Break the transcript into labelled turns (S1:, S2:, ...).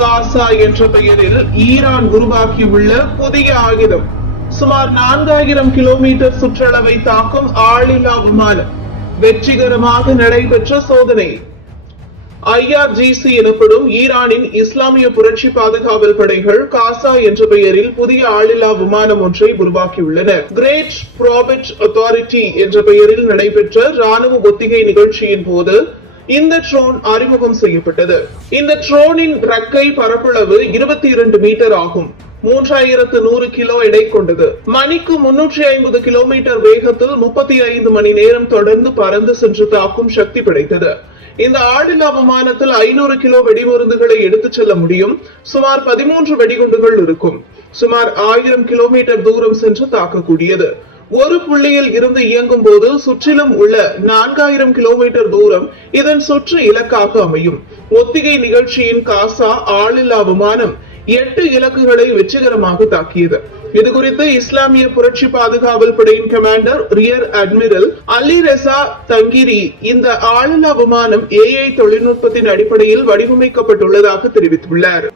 S1: காசா என்ற பெயரில் ஈரான் உருவாக்கியுள்ள புதிய ஆயுதம். சுமார் நான்காயிரம் கிலோமீட்டர் சுற்றளவை தாக்கும் ஆளில்லா விமானம் வெற்றிகரமாக நடைபெற்ற சோதனை. ஐஆர்ஜிசி எனப்படும் ஈரானின் இஸ்லாமிய புரட்சி பாதுகாவல் படைகள் காசா என்ற பெயரில் புதிய ஆளில்லா விமானம் ஒன்றை உருவாக்கியுள்ளன. கிரேட் ப்ராபெட் அத்தாரிட்டி என்ற பெயரில் நடைபெற்ற ராணுவ ஒத்திகை நிகழ்ச்சியின் போது இந்த ட்ரோன் அறிமுகம் செய்யப்பட்டது. இந்த ட்ரோனின் ரக்கை பரப்பளவு இருபத்தி இரண்டு மீட்டர் ஆகும். மூன்றாயிரத்து நூறு கிலோ எடை கொண்டது. மணிக்கு முன்னூற்றி ஐம்பது கிலோமீட்டர் வேகத்தில் முப்பத்தி ஐந்து மணி நேரம் தொடர்ந்து பறந்து சென்று தாக்கும் சக்தி படைத்தது. இந்த ஆளில்லா விமானத்தில் ஐநூறு கிலோ வெடிமருந்துகளை எடுத்துச் செல்ல முடியும். சுமார் பதிமூன்று வெடிகுண்டுகள் இருக்கும். சுமார் ஆயிரம் கிலோமீட்டர் தூரம் சென்று தாக்கக்கூடியது. ஒரு புள்ளியில் இருந்து இயங்கும் போது சுற்றிலும் உள்ள நான்காயிரம் கிலோமீட்டர் தூரம் இதன் சுற்று இலக்காக அமையும். ஒத்திகை நிகழ்ச்சியின் காசா ஆளில்லா விமானம் எட்டு இலக்குகளை வெற்றிகரமாக தாக்கியது. இது குறித்து இஸ்லாமிய புரட்சி பாதுகாவல் படையின் commander rear admiral Ali Reza Tangsiri இந்த ஆளில்லா விமானம் ஏஐ தொழில்நுட்பத்தின் அடிப்படையில் வடிவமைக்கப்பட்டுள்ளதாக தெரிவித்துள்ளார்.